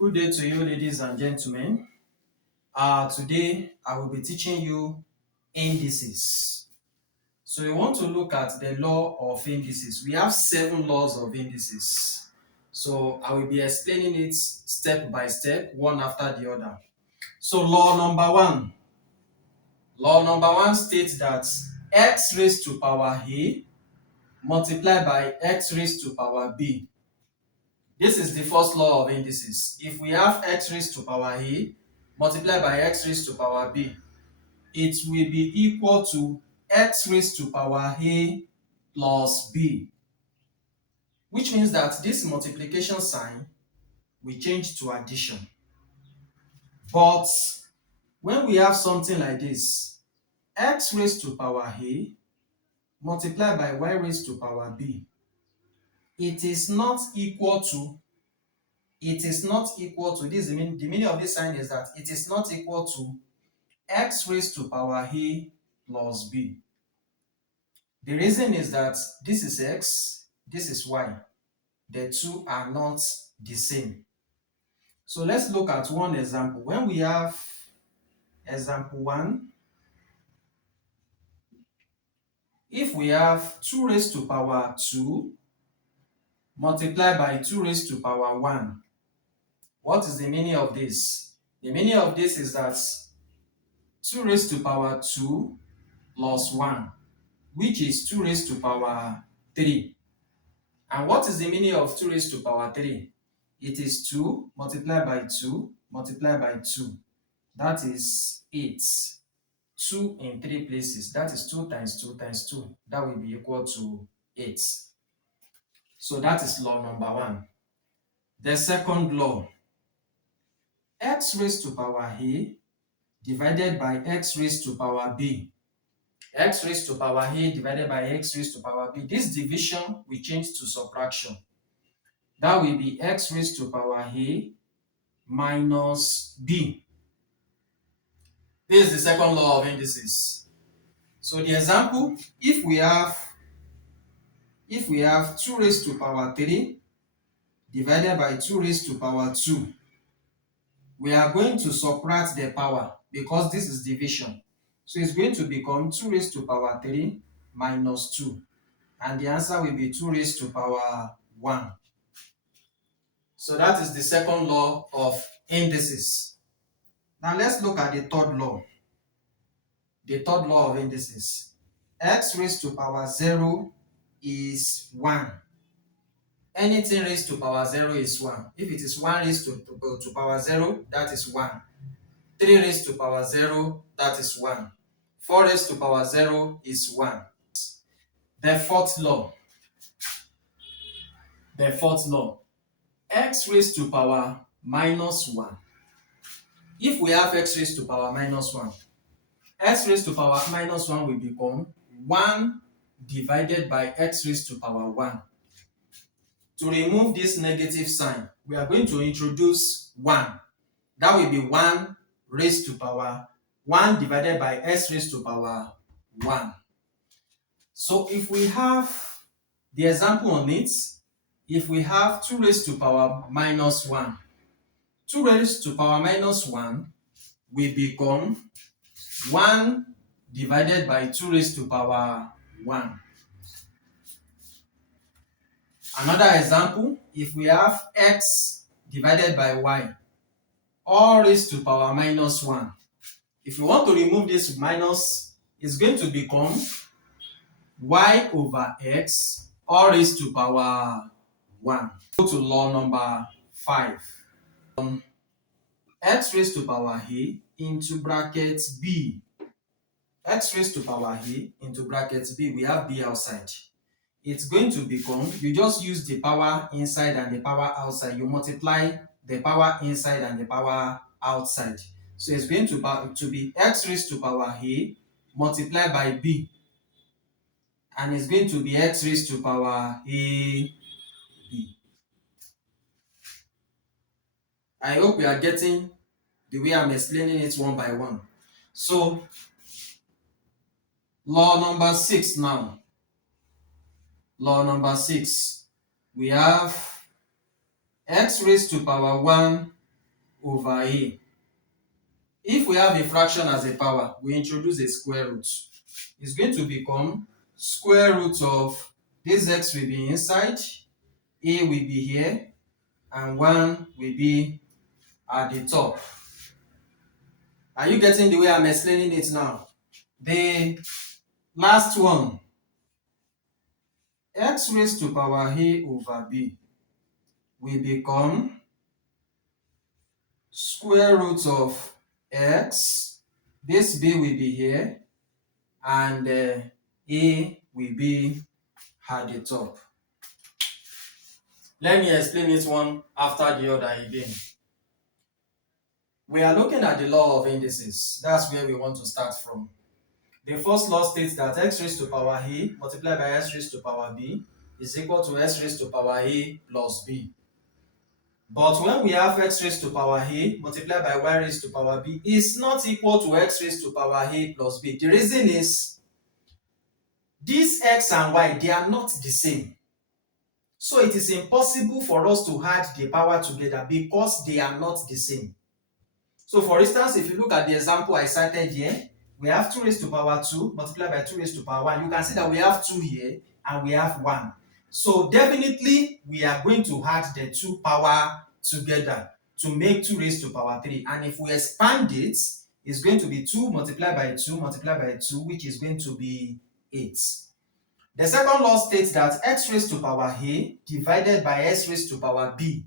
Good day to you, ladies and gentlemen. Today I will be teaching you indices. So you want to look at the law of indices. We have 7 laws of indices. So I will be explaining it step by step, one after the other. So law number 1. Law number 1 states that x raised to power a multiplied by x raised to power b. This is the first law of indices. If we have x raised to power a multiplied by x raised to power b, it will be equal to x raised to power a plus b, which means that this multiplication sign will change to addition. But when we have something like this, x raised to power a multiplied by y raised to power b, it is not equal to, this is the meaning of this sign is that it is not equal to x raised to power a plus b. The reason is that this is x, this is y. The two are not the same. So let's look at one example. When we have example 1, if we have 2 raised to power 2 multiplied by 2 raised to power 1, what is the meaning of this? The meaning of this is that 2 raised to power 2 plus 1, which is 2 raised to power 3. And what is the meaning of 2 raised to power 3? It is 2 multiplied by 2 multiplied by 2. That is 8. 2 in 3 places. That is 2 times 2 times 2. That will be equal to 8. So that is law number 1. The second law. X raised to power a divided by x raised to power b. X raised to power a divided by x raised to power b. This division will change to subtraction. That will be x raised to power a minus b. This is the second law of indices. So the example, if we have 2 raised to power 3 divided by 2 raised to power 2, we are going to subtract the power because this is division. So it's going to become 2 raised to power 3 minus 2. And the answer will be 2 raised to power 1. So that is the second law of indices. Now let's look at the third law. The third law of indices. X raised to power 0 is 1. Anything raised to power 0 is 1. If it is 1 raised to power 0, that is 1. 3 raised to power 0, that is 1. 4 raised to power 0 is 1. The fourth law. X raised to power minus 1. If we have x raised to power minus 1, x raised to power minus 1 will become 1 divided by x raised to power 1. To remove this negative sign, we are going to introduce 1. That will be 1 raised to power 1 divided by x raised to power 1. So if we have the example on it, if we have 2 raised to power minus 1, 2 raised to power minus 1 will become 1 divided by 2 raised to power 1. Another example, if we have x divided by y, all raised to power minus 1. If you want to remove this minus, it's going to become y over x, all raised to power 1. Go to law number 5. X raised to power a into brackets b. X raised to power a into brackets b, we have b outside. It's going to become, you just use the power inside and the power outside. You multiply the power inside and the power outside. So it's going to be x raised to power a multiplied by b. And it's going to be x raised to power a b. I hope you are getting the way I'm explaining it one by one. So, law number 6 now. Law number 6. We have x raised to power 1 over A. If we have a fraction as a power, we introduce a square root. It's going to become square root of this x will be inside, A will be here, and 1 will be at the top. Are you getting the way I'm explaining it now? The last one, x raised to power A over B will become square root of x. This B will be here, and A will be at the top. Let me explain it one after the other again. We are looking at the law of indices. That's where we want to start from. The first law states that x raised to power A multiplied by x raised to power B is equal to x raised to power A plus B. But when we have x raised to power A multiplied by y raised to power B, is not equal to x raised to power A plus B. The reason is these x and y, they are not the same. So it is impossible for us to add the power together because they are not the same. So for instance, if you look at the example I cited here, we have 2 raised to power 2 multiplied by 2 raised to power 1. You can see that we have 2 here and we have 1. So definitely we are going to add the 2 power together to make 2 raised to power 3. And if we expand it, it's going to be 2 multiplied by 2 multiplied by 2, which is going to be 8. The second law states that x raised to power A divided by x raised to power B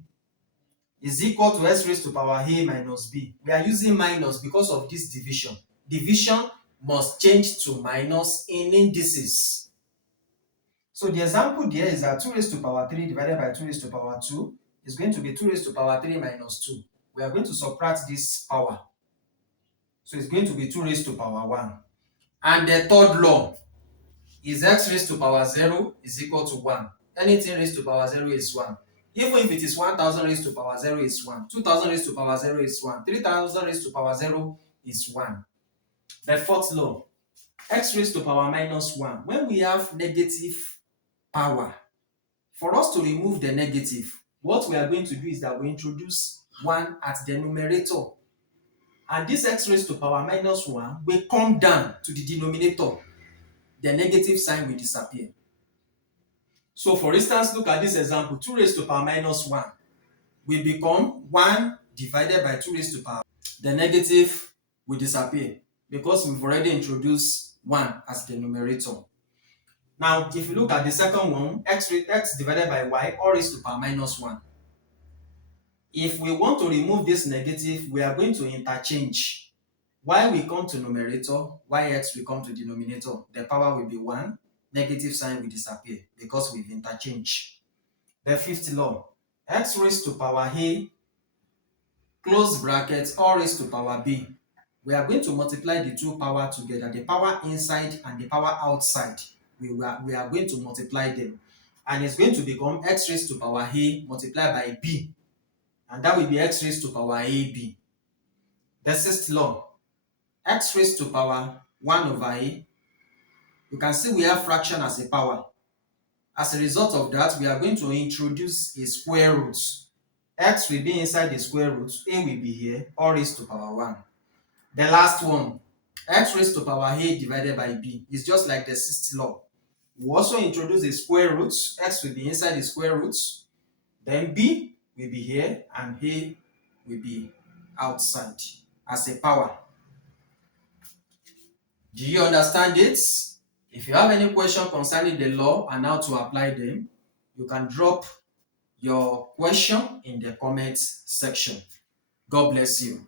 is equal to x raised to power A minus B. We are using minus because of this division. Division must change to minus in indices. So the example there is that 2 raised to power 3 divided by 2 raised to power 2 is going to be 2 raised to power 3 minus 2. We are going to subtract this power. So it's going to be 2 raised to power 1. And the third law is x raised to power 0 is equal to 1. Anything raised to power 0 is 1. Even if it is 1000 raised to power 0 is 1. 2000 raised to power 0 is 1. 3000 raised to power 0 is 1. The fourth law, x raised to power minus 1. When we have negative power, for us to remove the negative, what we are going to do is that we introduce 1 at the numerator. And this x raised to power minus 1 will come down to the denominator. The negative sign will disappear. So for instance, look at this example. 2 raised to power minus 1 will become 1 divided by 2 raised to power. The negative will disappear because we've already introduced 1 as the numerator. Now, if you look at the second one, x divided by y, all raised to power minus 1. If we want to remove this negative, we are going to interchange. Y will come to numerator, yx will come to denominator. The power will be 1, negative sign will disappear because we've interchanged. The fifth law, x raised to power A, close brackets, all raised to power B. We are going to multiply the 2 power together, the power inside and the power outside. We are going to multiply them. And it's going to become x raised to power A multiplied by B. And that will be x raised to power AB. The sixth law, x raised to power 1 over A. You can see we have fraction as a power. As a result of that, we are going to introduce a square root. X will be inside the square root, A will be here, all raised to power 1. The last one, x raised to power A divided by B, is just like the sixth law. We also introduce a square root, x will be inside the square root, then B will be here, and A will be outside as a power. Do you understand it? If you have any question concerning the law and how to apply them, you can drop your question in the comments section. God bless you.